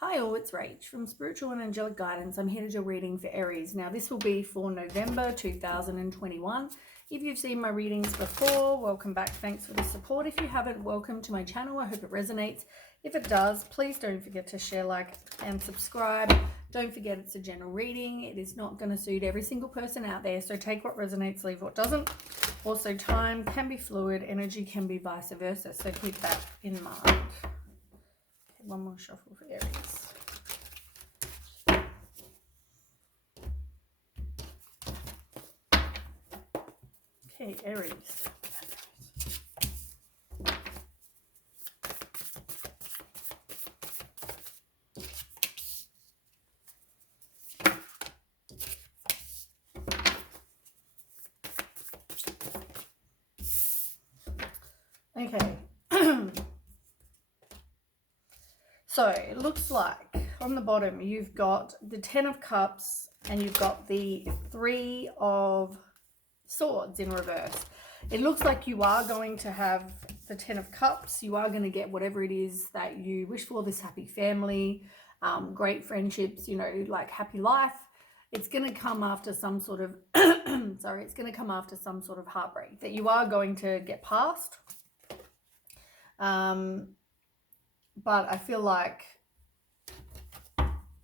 Hi all, it's Rach from Spiritual and Angelic Guidance. I'm here to do a reading for Aries. Now this will be for November 2021. If you've seen my readings before, welcome back. Thanks for the support. If you haven't, welcome to my channel. I hope it resonates. If it does, please don't forget to share, like, and subscribe. Don't forget it's a general reading. It is not going to suit every single person out there, so take what resonates, leave what doesn't. Also, time can be fluid, energy can be vice versa, so keep that in mind. One more shuffle for Aries. Okay, Aries. Okay. So it looks like on the bottom you've got the 10 of Cups and you've got the 3 of Swords in reverse. It looks like you are going to have the 10 of Cups. You are going to get whatever it is that you wish for, this happy family, great friendships, you know, like happy life. It's going to come after some sort of, it's going to come after some sort of heartbreak that you are going to get past. But I feel like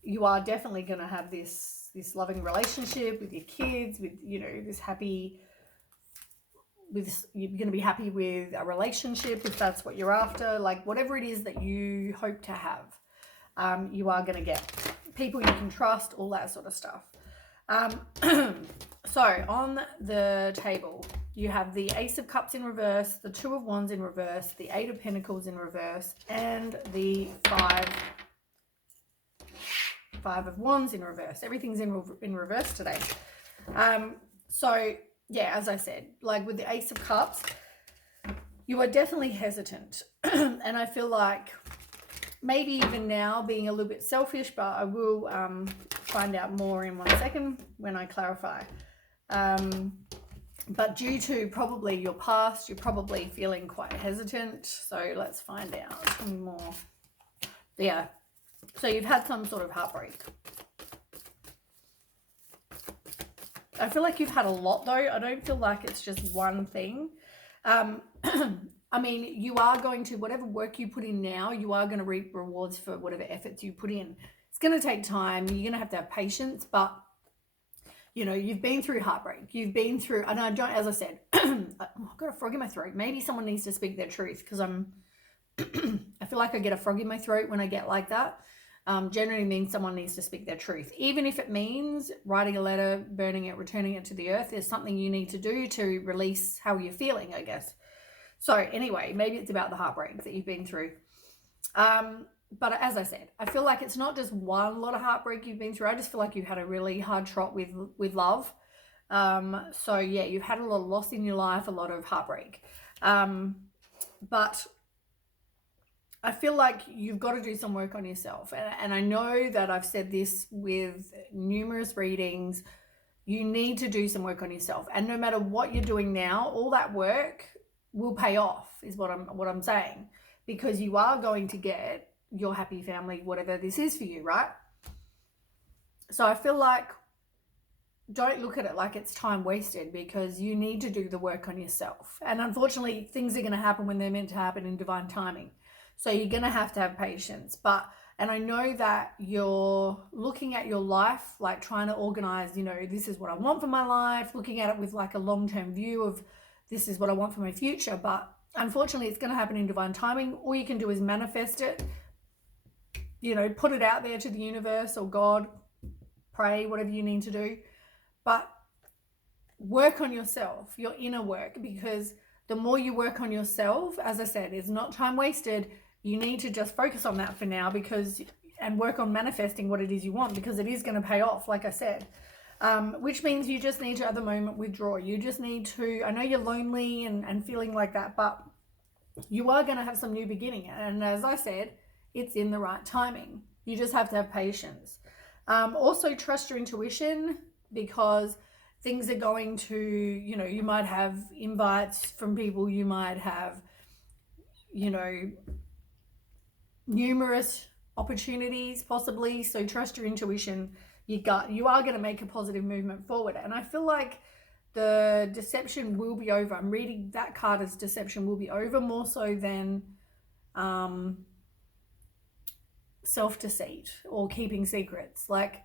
you are definitely going to have this loving relationship with your kids, with, you know, this happy, you're going to be happy with a relationship if that's what you're after. Like whatever it is that you hope to have, you are going to get people you can trust, all that sort of stuff. So on the table, you have the Ace of Cups in reverse, the 2 of Wands in reverse, the 8 of Pentacles in reverse, and the 5 of Wands in reverse. Everything's in reverse today. So yeah, as I said, like with the Ace of Cups, you are definitely hesitant. And I feel like maybe even now being a little bit selfish, but I will find out more in 1 second when I clarify. But due to probably your past, you're probably feeling quite hesitant. So let's find out more. Yeah. So you've had some sort of heartbreak. I feel like you've had a lot though. I don't feel like it's just one thing. I mean, you are going to, whatever work you put in now, you are going to reap rewards for whatever efforts you put in. It's going to take time. You're going to have patience, but you know, you've been through heartbreak. You've been through, and I don't, as I said, I've got a frog in my throat. Maybe someone needs to speak their truth because I feel like I get a frog in my throat when I get like that. Generally means someone needs to speak their truth. Even if it means writing a letter, burning it, returning it to the earth, there's something you need to do to release how you're feeling, I guess. So anyway, maybe it's about the heartbreak that you've been through. But as I said, I feel like it's not just one lot of heartbreak you've been through. I just feel like you had a really hard trot with love. So yeah, you've had a lot of loss in your life, a lot of heartbreak. But I feel like you've got to do some work on yourself. And I know that I've said this with numerous readings. You need to do some work on yourself. And no matter what you're doing now, all that work will pay off is what I'm saying. Because you are going to get your happy family, whatever this is for you, right? So I feel like don't look at it like it's time wasted because you need to do the work on yourself. And unfortunately, things are going to happen when they're meant to happen in divine timing. So you're going to have patience. And I know that you're looking at your life, like trying to organize, you know, this is what I want for my life, looking at it with like a long-term view of this is what I want for my future. But unfortunately, it's going to happen in divine timing. All you can do is manifest it, you know, put it out there to the universe or God, pray, whatever you need to do. But work on yourself, your inner work, because the more you work on yourself, as I said, it's not time wasted. You need to just focus on that for now and work on manifesting what it is you want because it is going to pay off, like I said. Which means you just need to, at the moment, withdraw. You just need to, I know you're lonely and feeling like that, but you are going to have some new beginning. And as I said, it's in the right timing. You just have to have patience. Also, trust your intuition because things are going to, you know, you might have invites from people, you might have, you know, numerous opportunities possibly. So trust your intuition, your gut. You are going to make a positive movement forward. And I feel like the deception will be over. I'm reading that card as deception will be over, more so than self-deceit or keeping secrets. Like,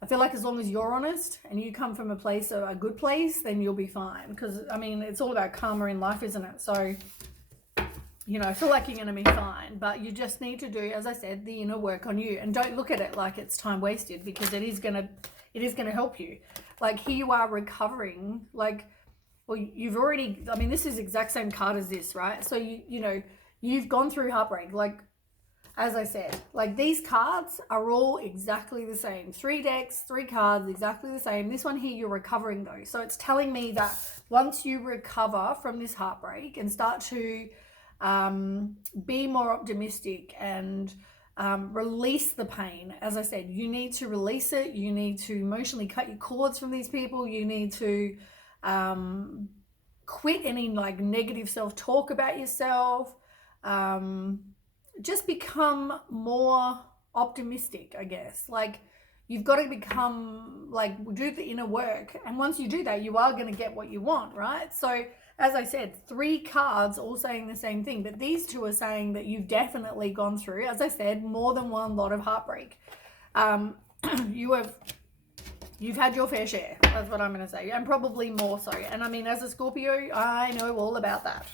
I feel like as long as you're honest and you come from a place, a good place, then you'll be fine. Because, I mean, it's all about karma in life, isn't it? So, you know, I feel like you're going to be fine. But you just need to do, as I said, the inner work on you. And don't look at it like it's time wasted, because it is going to help you. Like, here you are recovering. Like, well, you've already, I mean, this is the exact same card as this, right? So, you know, you've gone through heartbreak. Like, as I said, like, these cards are all exactly the same. 3 decks, 3 cards, exactly the same. This one here, you're recovering though. So it's telling me that once you recover from this heartbreak and start to be more optimistic and release the pain, as I said, you need to release it. You need to emotionally cut your cords from these people. You need to quit any like negative self-talk about yourself. Just become more optimistic, I guess. Like, you've got to become, like, do the inner work. And once you do that, you are going to get what you want, right? So, as I said, 3 cards all saying the same thing. But these 2 are saying that you've definitely gone through, as I said, more than one lot of heartbreak. You've had your fair share. That's what I'm going to say. And probably more so. And I mean, as a Scorpio, I know all about that.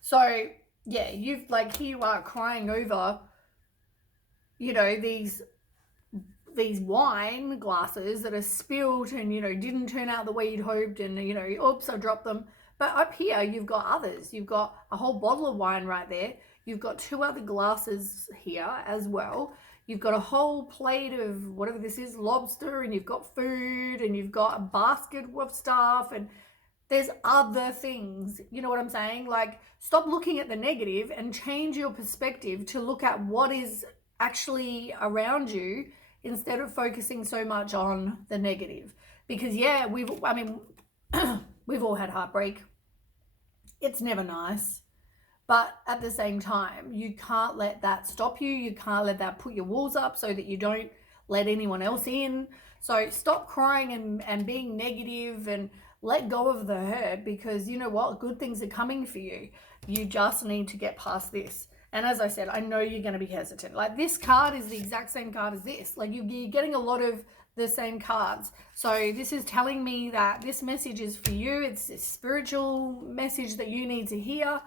So, yeah, you've, like, here you are crying over, you know, these wine glasses that are spilled and, you know, didn't turn out the way you'd hoped, and, you know, oops, I dropped them. But up here, you've got others. You've got a whole bottle of wine right there. You've got 2 other glasses here as well. You've got a whole plate of whatever this is, lobster, and you've got food, and you've got a basket of stuff, and there's other things. You know what I'm saying? Like, stop looking at the negative and change your perspective to look at what is actually around you instead of focusing so much on the negative. Because, yeah, we've all had heartbreak. It's never nice. But at the same time, you can't let that stop you. You can't let that put your walls up so that you don't let anyone else in. So stop crying and being negative, and let go of the hurt, because you know what? Good things are coming for you. You just need to get past this. And as I said, I know you're going to be hesitant. Like, this card is the exact same card as this. Like, you're getting a lot of the same cards. So this is telling me that this message is for you. It's a spiritual message that you need to hear.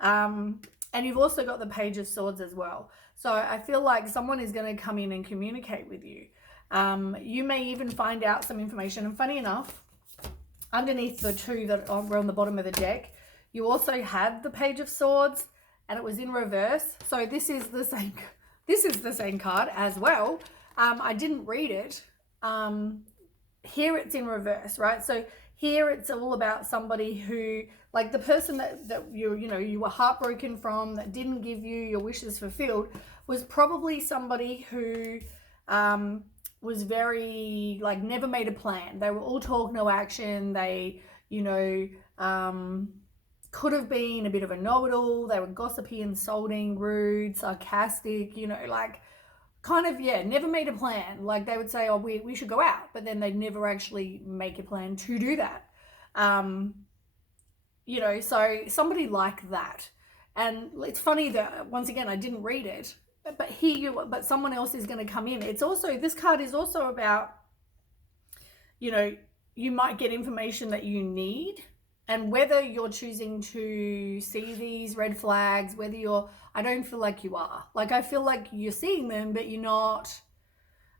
And you've also got the Page of Swords as well. So I feel like someone is going to come in and communicate with you. You may even find out some information. And funny enough, underneath the 2 that were on the bottom of the deck, you also had the Page of Swords, and it was in reverse. So this is the same card as well. I didn't read it. Here it's in reverse, right? So here it's all about somebody who, like, the person that you were heartbroken from, that didn't give you your wishes fulfilled, was probably somebody who was very, like, never made a plan. They were all talk, no action. They, you know, could have been a bit of a know-it-all. They were gossipy, insulting, rude, sarcastic, you know, like, kind of, yeah, never made a plan. Like, they would say, oh, we should go out, but then they'd never actually make a plan to do that. You know, so somebody like that. And it's funny that, once again, I didn't read it, but someone else is going to come in. It's also, this card is also about, you know, you might get information that you need, and whether you're choosing to see these red flags, I don't feel like you are. Like, I feel like you're seeing them, but you're not.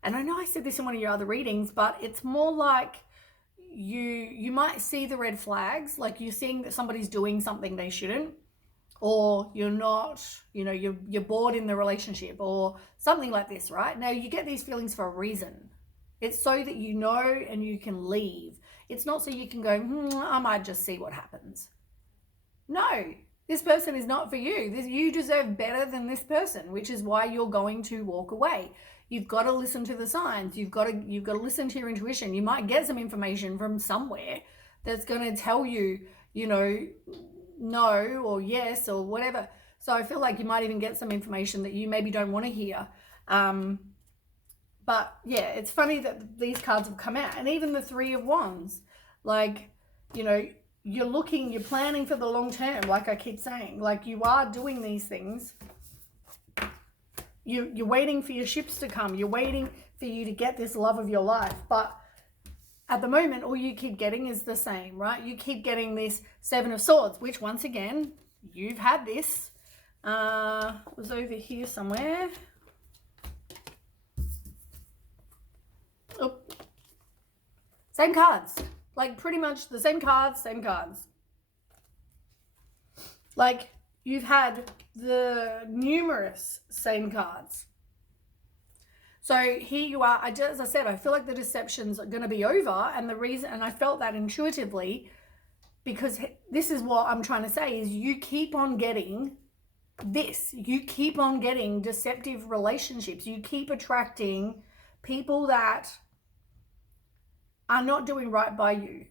And I know I said this in one of your other readings, but it's more like you might see the red flags, like you're seeing that somebody's doing something they shouldn't, or you're not, you know, you're bored in the relationship or something like this, right? Now, you get these feelings for a reason. It's so that you know and you can leave. It's not so you can go, I might just see what happens. No, this person is not for you. You deserve better than this person, which is why you're going to walk away. You've got to listen to the signs. You've got to listen to your intuition. You might get some information from somewhere that's going to tell you, you know, no or yes or whatever. So I feel like you might even get some information that you maybe don't want to hear. But yeah, it's funny that these cards have come out. And even the Three of Wands, like, you know, you're planning for the long term, like I keep saying. Like, you are doing these things. You're waiting for your ships to come. You're waiting for you to get this love of your life. But at the moment, all you keep getting is the same, right? You keep getting this Seven of Swords, which once again, you've had this. Was over here somewhere. Oh. Same cards. Like, pretty much the same cards, same cards. Like, you've had the numerous same cards. So here you are. As I said, I feel like the deceptions are going to be over. And the reason, and I felt that intuitively, because this is what I'm trying to say, is you keep on getting this. You keep on getting deceptive relationships. You keep attracting people that are not doing right by you.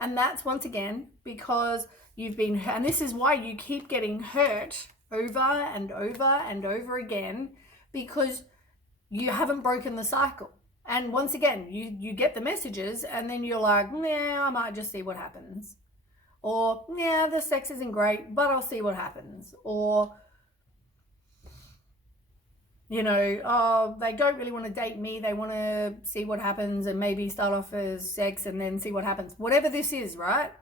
And that's once again because you've been hurt. And this is why you keep getting hurt over and over and over again, because you haven't broken the cycle. And once again, you get the messages and then you're like, nah, I might just see what happens. Or, yeah, the sex isn't great, but I'll see what happens. Or, you know, oh, they don't really want to date me. They want to see what happens and maybe start off as sex and then see what happens. Whatever this is, right?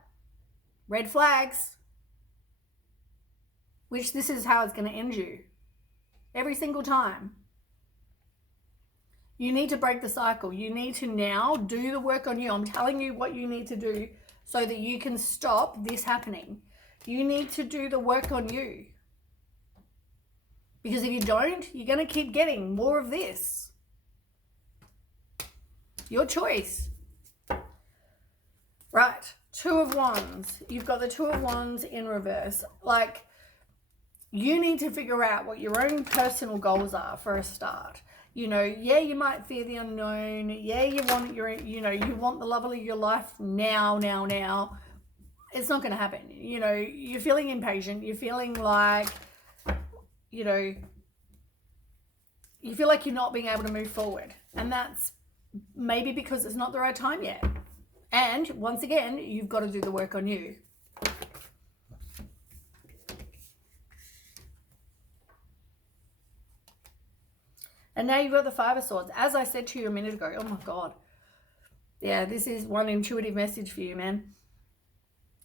Red flags. Which this is how it's going to end you. Every single time. You need to break the cycle. You need to now do the work on you. I'm telling you what you need to do so that you can stop this happening. You need to do the work on you. Because if you don't, you're going to keep getting more of this. Your choice. Right. Two of Wands. You've got the Two of Wands in reverse. Like, you need to figure out what your own personal goals are for a start. You know, yeah, you might fear the unknown. Yeah, you want you want the love of your life now. It's not going to happen. You know, you're feeling impatient. You're feeling like, you know, you feel like you're not being able to move forward. And that's maybe because it's not the right time yet. And once again, you've got to do the work on you. And now you've got the Five of Swords. As I said to you a minute ago, oh my God. Yeah, this is one intuitive message for you, man.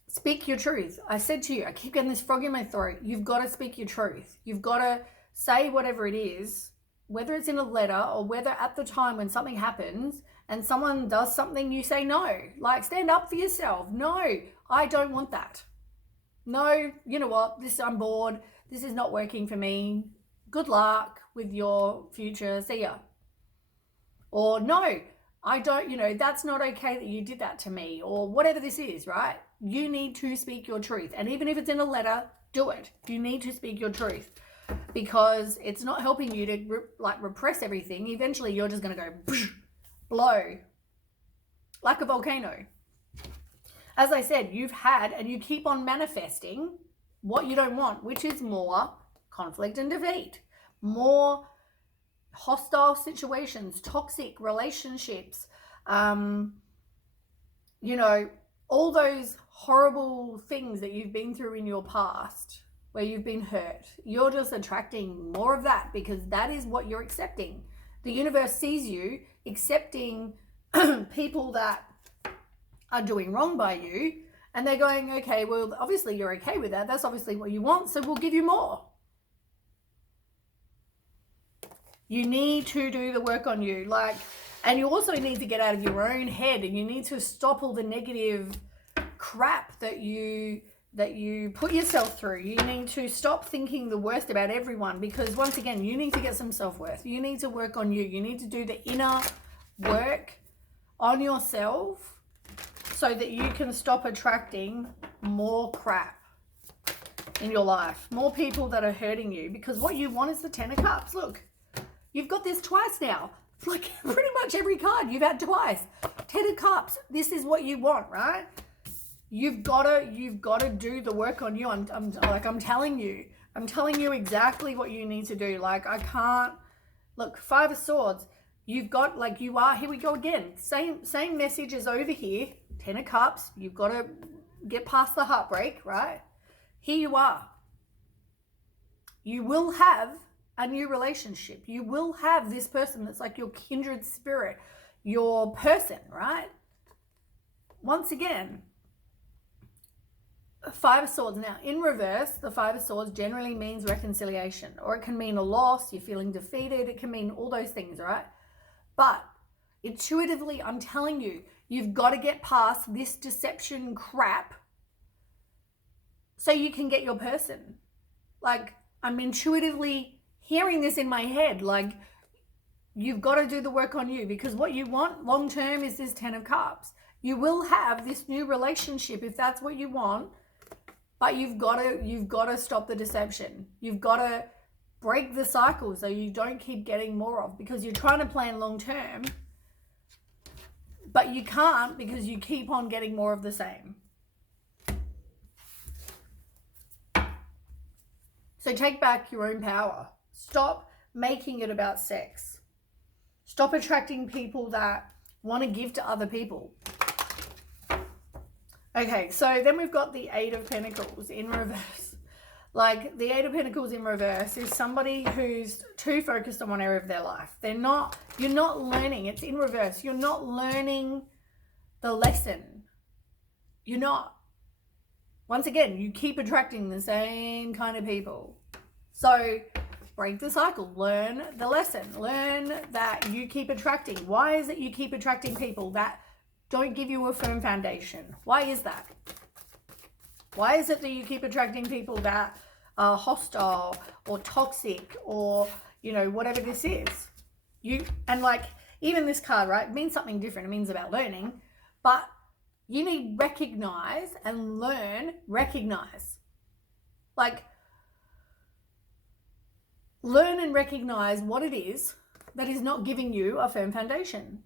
Speak your truth. I said to you, I keep getting this frog in my throat. You've got to speak your truth. You've got to say whatever it is, whether it's in a letter or whether at the time when something happens and someone does something, you say no. Like, stand up for yourself. No, I don't want that. No, you know what? I'm bored. This is not working for me. Good luck with your future. See ya. Or no, I don't, that's not okay that you did that to me, or whatever this is, right? You need to speak your truth. And even if it's in a letter, do it. You need to speak your truth, because it's not helping you to repress everything. Eventually you're just going to go blow like a volcano. As I said, you've had and you keep on manifesting what you don't want, which is more conflict and defeat, more hostile situations, toxic relationships, all those horrible things that you've been through in your past where you've been hurt. You're just attracting more of that because that is what you're accepting. The universe sees you accepting people that are doing wrong by you, and they're going, okay, well, obviously you're okay with that. That's obviously what you want, so we'll give you more. You need to do the work on you. And you also need to get out of your own head, and you need to stop all the negative crap that you put yourself through. You need to stop thinking the worst about everyone, because once again, you need to get some self-worth. You need to work on you. You need to do the inner work on yourself so that you can stop attracting more crap in your life, more people that are hurting you, because what you want is the Ten of Cups. Look, you've got this twice now. Like pretty much every card you've had twice. Ten of Cups. This is what you want, right? You've got to do the work on you. I'm telling you, I'm telling you exactly what you need to do. Like, I can't, look, Five of Swords, you've got, like, you are, here we go again. Same message as over here. Ten of Cups, you've got to get past the heartbreak, right? Here you are. You will have a new relationship. You will have this person that's like your kindred spirit, your person, right? Once again, Five of Swords. Now, in reverse, the Five of Swords generally means reconciliation, or it can mean a loss, you're feeling defeated, it can mean all those things, right? But intuitively, I'm telling you, you've got to get past this deception crap so you can get your person. Like, I'm intuitively hearing this in my head, like, you've got to do the work on you, because what you want long term is this Ten of Cups. You will have this new relationship if that's what you want, but you've got to stop the deception. You've got to break the cycle so you don't keep getting more of, because you're trying to plan long term, but you can't because you keep on getting more of the same. So take back your own power. Stop making it about sex. Stop attracting people that want to give to other people. Okay, so then we've got the Eight of Pentacles in reverse. Like, the Eight of Pentacles in reverse is somebody who's too focused on one area of their life. You're not learning. It's in reverse. You're not learning the lesson. You're not. Once again, you keep attracting the same kind of people. So break the cycle. Learn the lesson. Learn that you keep attracting. Why is it you keep attracting people that don't give you a firm foundation? Why is that? Why is it that you keep attracting people that are hostile or toxic or, you know, whatever this is? And like, even this card, right, it means something different. It means about learning, but you need recognize and learn, recognize. Like, learn and recognize what it is that is not giving you a firm foundation.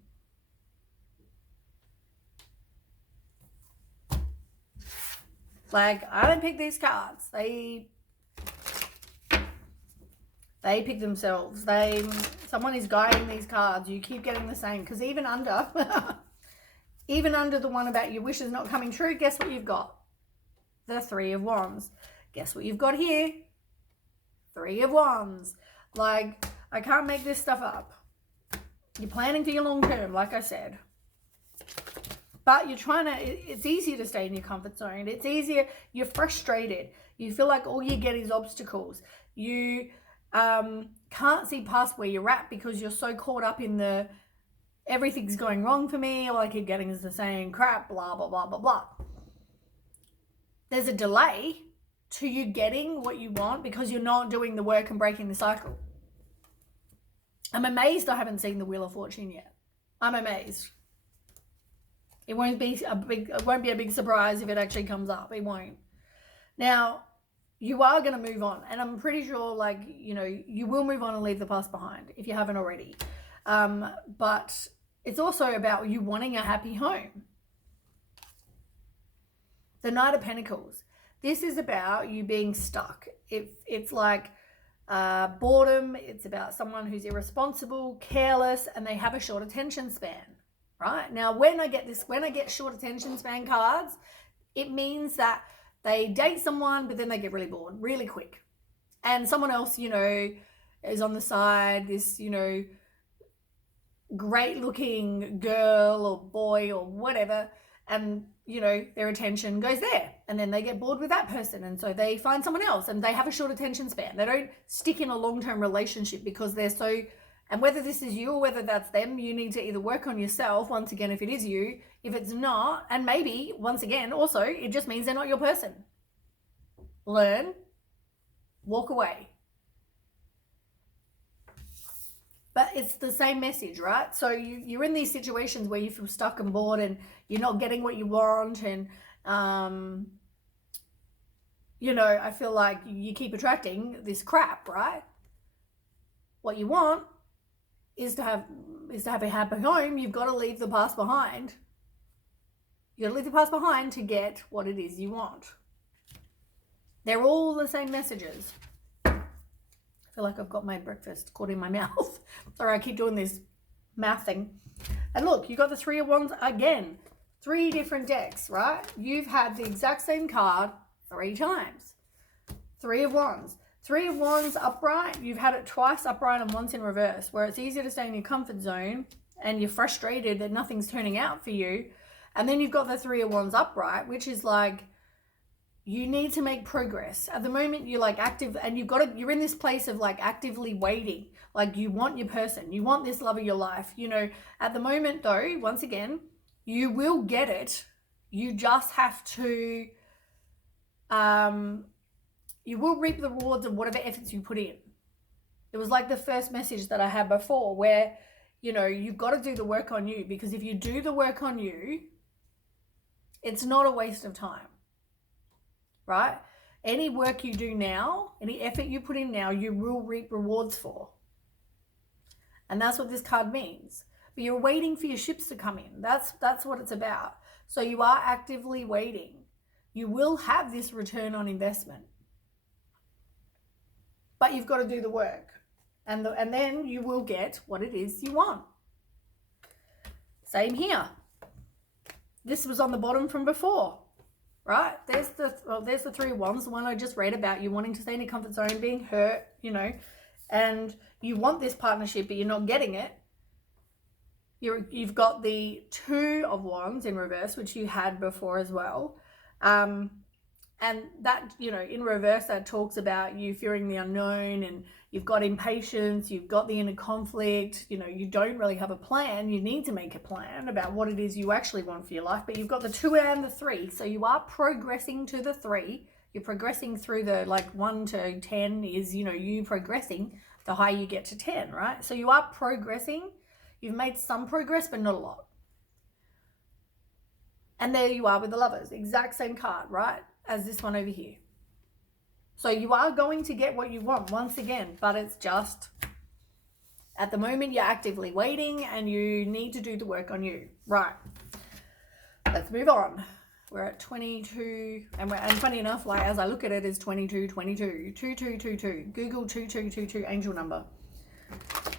Like, I don't pick these cards. They pick themselves. Someone is guiding these cards. You keep getting the same, because even under even under the one about your wishes not coming true, guess what you've got? The Three of Wands. Guess what you've got here? Three of Wands. Like, I can't make this stuff up. You're planning for your long term, like I said. But you're trying to, it's easier to stay in your comfort zone. It's easier, you're frustrated. You feel like all you get is obstacles. You can't see past where you're at because you're so caught up in the, everything's going wrong for me, all I keep getting is the same crap, blah, blah, blah, blah, blah. There's a delay to you getting what you want because you're not doing the work and breaking the cycle. I'm amazed I haven't seen the Wheel of Fortune yet. I'm amazed. It won't be a big surprise if it actually comes up. It won't. Now, you are going to move on. And I'm pretty sure, like, you know, you will move on and leave the past behind if you haven't already. But it's also about you wanting a happy home. The Knight of Pentacles. This is about you being stuck. It's like boredom. It's about someone who's irresponsible, careless, and they have a short attention span. Right? Now, when I get short attention span cards, it means that they date someone, but then they get really bored really quick. And someone else, you know, is on the side, this, you know, great looking girl or boy or whatever, and, you know, their attention goes there. And then they get bored with that person. And so they find someone else and they have a short attention span. They don't stick in a long-term relationship because they're so... And whether this is you or whether that's them, you need to either work on yourself, once again, if it is you. If it's not, and maybe, once again, also, it just means they're not your person. Learn, walk away. But it's the same message, right? So you're in these situations where you feel stuck and bored and you're not getting what you want. And, you know, I feel like you keep attracting this crap, right? What you want is to have a happy home. You've got to leave the past behind. You got to leave the past behind to get what it is you want. They're all the same messages. feel like I've got my breakfast caught in my mouth. Sorry, I keep doing this mouth thing. And look, you got the Three of Wands again. 3 different decks, right? You've had the exact same card 3 times. Three of Wands. 3 of Wands upright. You've had it twice upright and once in reverse, where it's easier to stay in your comfort zone and you're frustrated that nothing's turning out for you. And then you've got the 3 of Wands upright, which is like, you need to make progress. At the moment, you're like active, and you're in this place of like actively waiting. Like, you want your person, you want this love of your life. You know, at the moment though, once again, you will get it. You just have to, you will reap the rewards of whatever efforts you put in. It was like the first message that I had before, where, you know, you've got to do the work on you, because if you do the work on you, it's not a waste of time. Right? Any work you do now, any effort you put in now, you will reap rewards for. And that's what this card means. But you're waiting for your ships to come in. That's what it's about. So you are actively waiting. You will have this return on investment. But you've got to do the work. And then you will get what it is you want. Same here. This was on the bottom from before. Right? There's the 3 of Wands, the one I just read about, you wanting to stay in your comfort zone, being hurt, you know, and you want this partnership, but you're not getting it. You've got the 2 of Wands in reverse, which you had before as well. And that, you know, in reverse, that talks about you fearing the unknown, and you've got impatience, you've got the inner conflict, you know, you don't really have a plan. You need to make a plan about what it is you actually want for your life, but you've got the 2 and the 3. So you are progressing to the 3. You're progressing through the, like, 1 to 10 is, you know, you progressing, the higher you get to 10, right? So you are progressing. You've made some progress, but not a lot. And there you are with the Lovers, exact same card, right, as this one over here. So you are going to get what you want once again, but it's just, at the moment, you're actively waiting and you need to do the work on you. Right. Let's move on. We're at 22, and funny enough, like, as I look at it, is 2222, 2222. Google 2222 angel number.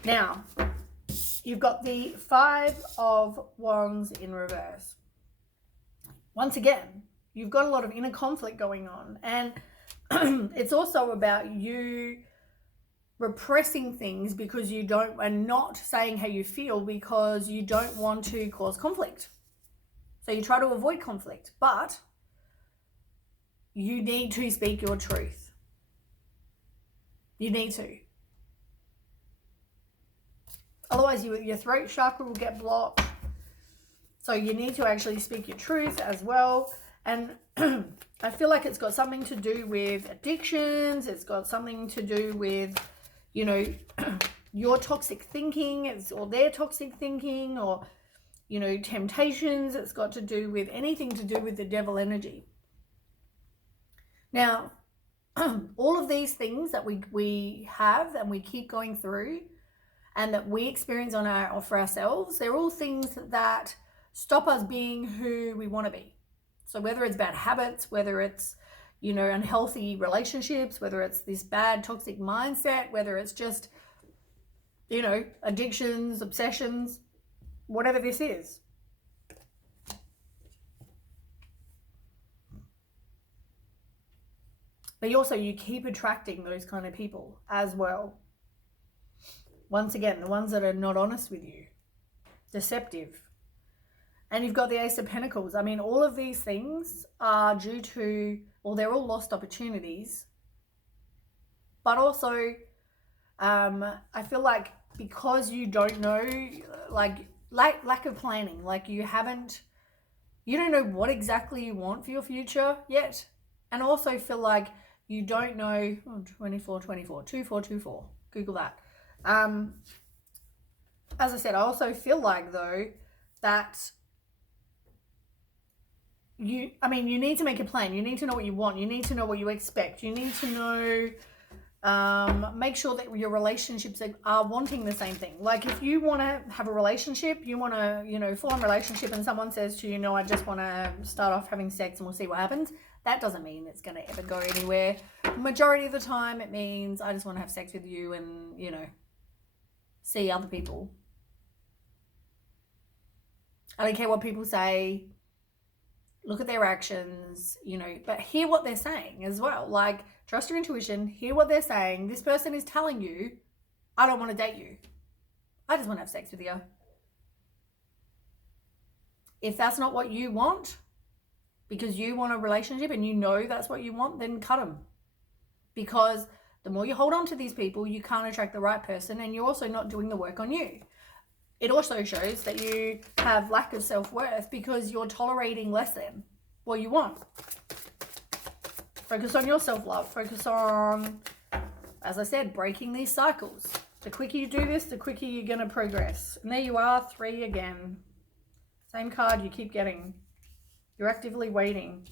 Now, you've got the 5 of Wands in reverse. Once again, you've got a lot of inner conflict going on, and it's also about you repressing things because you don't, and not saying how you feel because you don't want to cause conflict. So you try to avoid conflict, but you need to speak your truth. You need to. Otherwise, your throat chakra will get blocked. So you need to actually speak your truth as well. And I feel like it's got something to do with addictions. It's got something to do with, you know, your toxic thinking, or their toxic thinking, or, you know, temptations. It's got to do with anything to do with the devil energy. Now, all of these things that we have and we keep going through and that we experience for ourselves, they're all things that stop us being who we want to be. So whether it's bad habits, whether it's, you know, unhealthy relationships, whether it's this bad toxic mindset, whether it's just, you know, addictions, obsessions, whatever this is. But also you keep attracting those kind of people as well. Once again, the ones that are not honest with you, deceptive. And you've got the Ace of Pentacles. I mean, all of these things are due to, well, they're all lost opportunities. But also, I feel like because you don't know, like, lack of planning, like you don't know what exactly you want for your future yet. And also feel like you don't know, 2424, Google that. As I said, I also feel like, though, that you need to make a plan. You need to know what you want. You need to know what you expect. You need to know, make sure that your relationships are wanting the same thing. Like if you want to have a relationship, you want to, you know, form a relationship, and someone says to you, no, I just want to start off having sex and we'll see what happens. that doesn't mean it's going to ever go anywhere. Majority of the time, it means I just want to have sex with you and, you know, see other people. I don't care what people say. Look at their actions, you know, but hear what they're saying as well. Like, trust your intuition, hear what they're saying. This person is telling you, I don't want to date you. I just want to have sex with you. If that's not what you want, because you want a relationship and you know that's what you want, then cut them. Because the more you hold on to these people, you can't attract the right person, and you're also not doing the work on you. It also shows that you have lack of self-worth because you're tolerating less than what you want. Focus on your self-love. Focus on, as I said, breaking these cycles. The quicker you do this, the quicker you're going to progress. And there you are, 3 again. Same card you keep getting. You're actively waiting.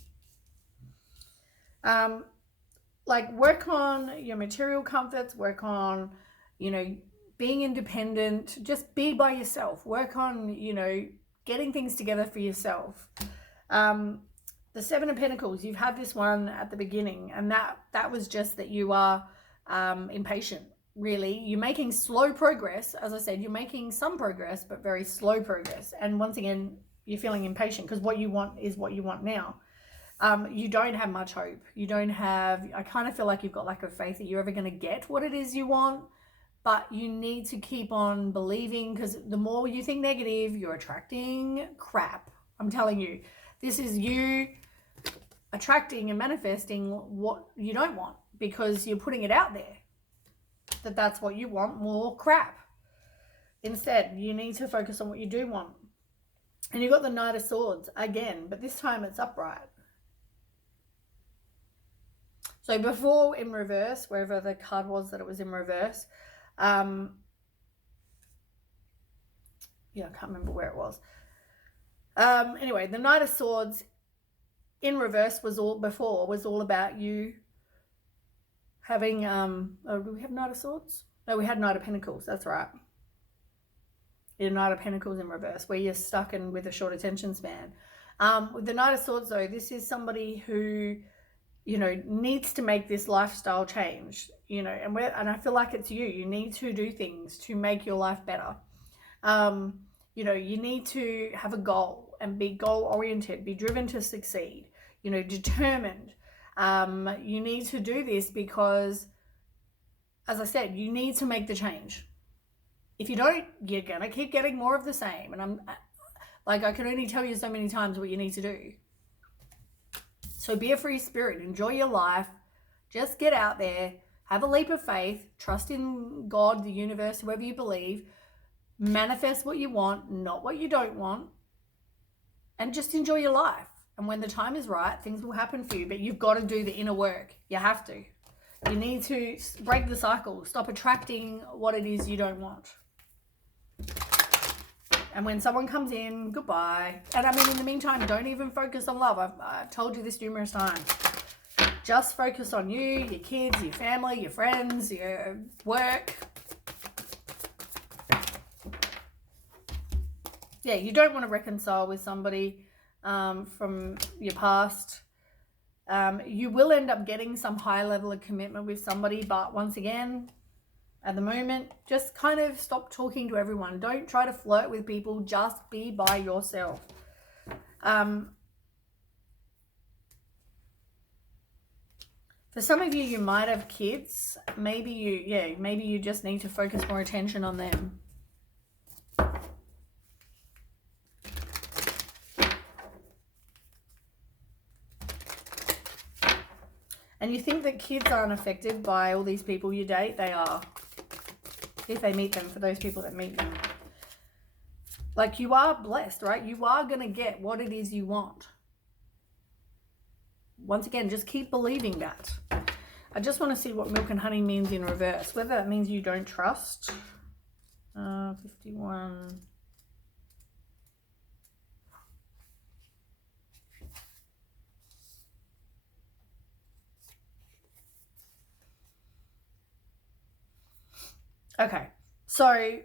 Like, work on your material comforts. Work on, you know, being independent. Just be by yourself. Work on, you know, getting things together for yourself. The 7 of Pentacles, you've had this one at the beginning, and that was just that you are impatient, really. You're making slow progress. As I said, you're making some progress, but very slow progress. And once again, you're feeling impatient because what you want is what you want now. You don't have much hope. You don't have, I kind of feel like you've got lack of faith that you're ever going to get what it is you want, but you need to keep on believing, because the more you think negative, you're attracting crap. I'm telling you, this is you attracting and manifesting what you don't want, because you're putting it out there that that's what you want, more crap. Instead, you need to focus on what you do want. And you've got the Knight of Swords again, but this time it's upright. So before, in reverse, wherever the card was that it was in reverse, yeah, I can't remember where it was. Anyway, the Knight of Swords in reverse was all about you having, do we have Knight of Swords? No, we had Knight of Pentacles, that's right. Knight of Pentacles in reverse, where you're stuck and with a short attention span. With the Knight of Swords, though, this is somebody who, you know, needs to make this lifestyle change, you know, and I feel like it's you. You need to do things to make your life better. You know, you need to have a goal and be goal-oriented, be driven to succeed, you know, determined. You need to do this because, as I said, you need to make the change. If you don't, you're going to keep getting more of the same. And I can only tell you so many times what you need to do. So be a free spirit, enjoy your life, just get out there, have a leap of faith, trust in God, the universe, whoever you believe, manifest what you want, not what you don't want, and just enjoy your life. And when the time is right, things will happen for you, but you've got to do the inner work. You have to. You need to break the cycle, stop attracting what it is you don't want. And when someone comes in, goodbye. And I mean, in the meantime, don't even focus on love. I've told you this numerous times. Just focus on you, your kids, your family, your friends, your work. Yeah, you don't want to reconcile with somebody from your past. You will end up getting some high level of commitment with somebody, but once again, at the moment, just kind of stop talking to everyone. Don't try to flirt with people. Just be by yourself. For some of you, you might have kids. Maybe you just need to focus more attention on them. And you think that kids aren't affected by all these people you date? They are. If they meet them, for those people that meet them. Like, you are blessed, right? You are going to get what it is you want. Once again, just keep believing that. I just want to see what milk and honey means in reverse. Whether that means you don't trust. 51. Okay, so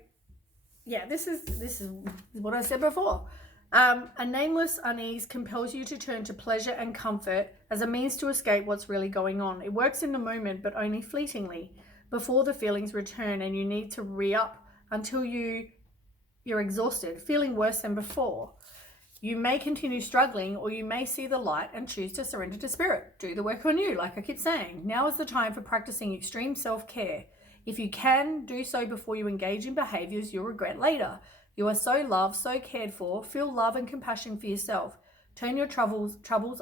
yeah, this is what I said before. A nameless unease compels you to turn to pleasure and comfort as a means to escape what's really going on. It works in the moment, but only fleetingly, before the feelings return and you need to re-up until you're exhausted, feeling worse than before. You may continue struggling, or you may see the light and choose to surrender to spirit. Do the work on you, like I keep saying. Now is the time for practicing extreme self-care. If you can, do so before you engage in behaviors you'll regret later. You are so loved, so cared for. Feel love and compassion for yourself. Turn your troubles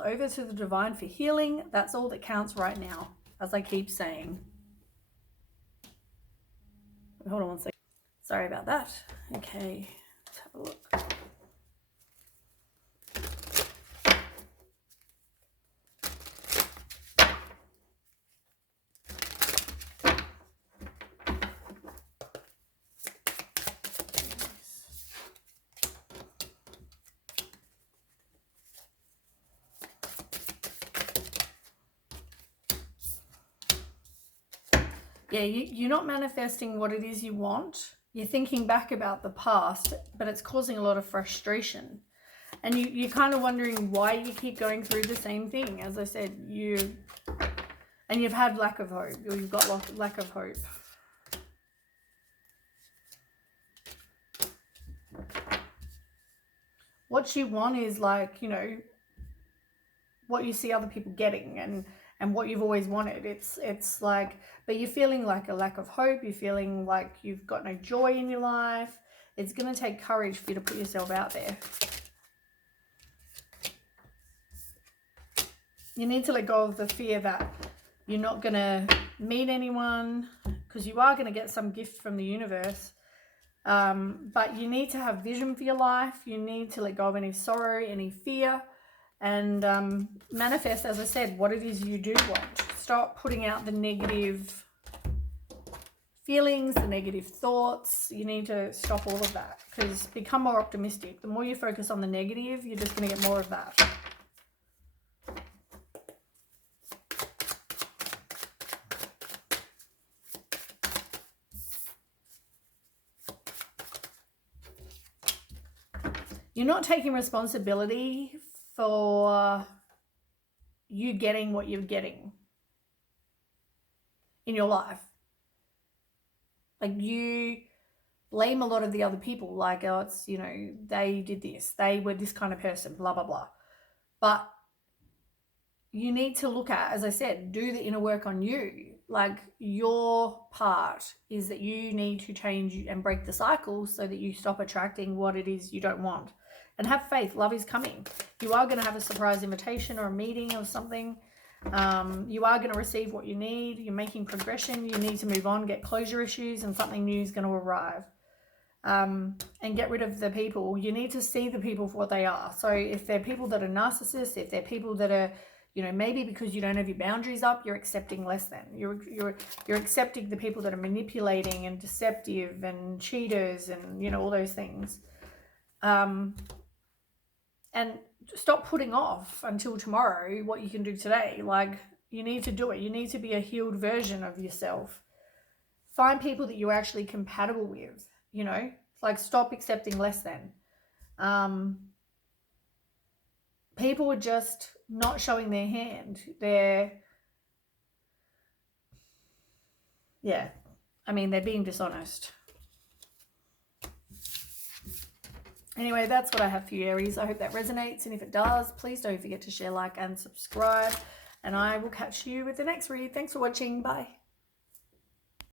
over to the divine for healing. That's all that counts right now, as I keep saying. Hold on one second. Sorry about that. Okay, let's have a look. Yeah, you're not manifesting what it is you want. You're thinking back about the past, but it's causing a lot of frustration. And you're kind of wondering why you keep going through the same thing. As I said, you've had lack of hope, or you've got lack of hope. What you want is like, you know, what you see other people getting and what you've always wanted. It's like, but you're feeling like a lack of hope. You're feeling like you've got no joy in your life. It's going to take courage for you to put yourself out there. You need to let go of the fear that you're not going to meet anyone, because you are going to get some gift from the universe. But you need to have vision for your life. You need to let go of any sorrow, any fear, and manifest, as I said, what it is you do want. Stop putting out the negative feelings, the negative thoughts. You need to stop all of that, because become more optimistic. The more you focus on the negative, you're just going to get more of that. You're not taking responsibility for you getting what you're getting in your life. Like, you blame a lot of the other people, like, oh, it's, you know, they did this, they were this kind of person, blah, blah, blah. But you need to look at, as I said, do the inner work on you. Like, your part is that you need to change and break the cycle so that you stop attracting what it is you don't want. And have faith, love is coming. You are going to have a surprise invitation or a meeting or something. You are going to receive what you need. You're making progression. You need to move on, get closure issues, and something new is going to arrive. And get rid of the people. You need to see the people for what they are. So if they're people that are narcissists, if they're people that are, you know, maybe because you don't have your boundaries up, you're accepting less than. You're accepting the people that are manipulating and deceptive and cheaters and, you know, all those things. And stop putting off until tomorrow what you can do today. Like, you need to do it. You need to be a healed version of yourself. Find people that you're actually compatible with, you know, like, stop accepting less than. People are just not showing their hand. They're being dishonest. Anyway, that's what I have for you, Aries. I hope that resonates. And if it does, please don't forget to share, like, and subscribe. And I will catch you with the next read. Thanks for watching. Bye.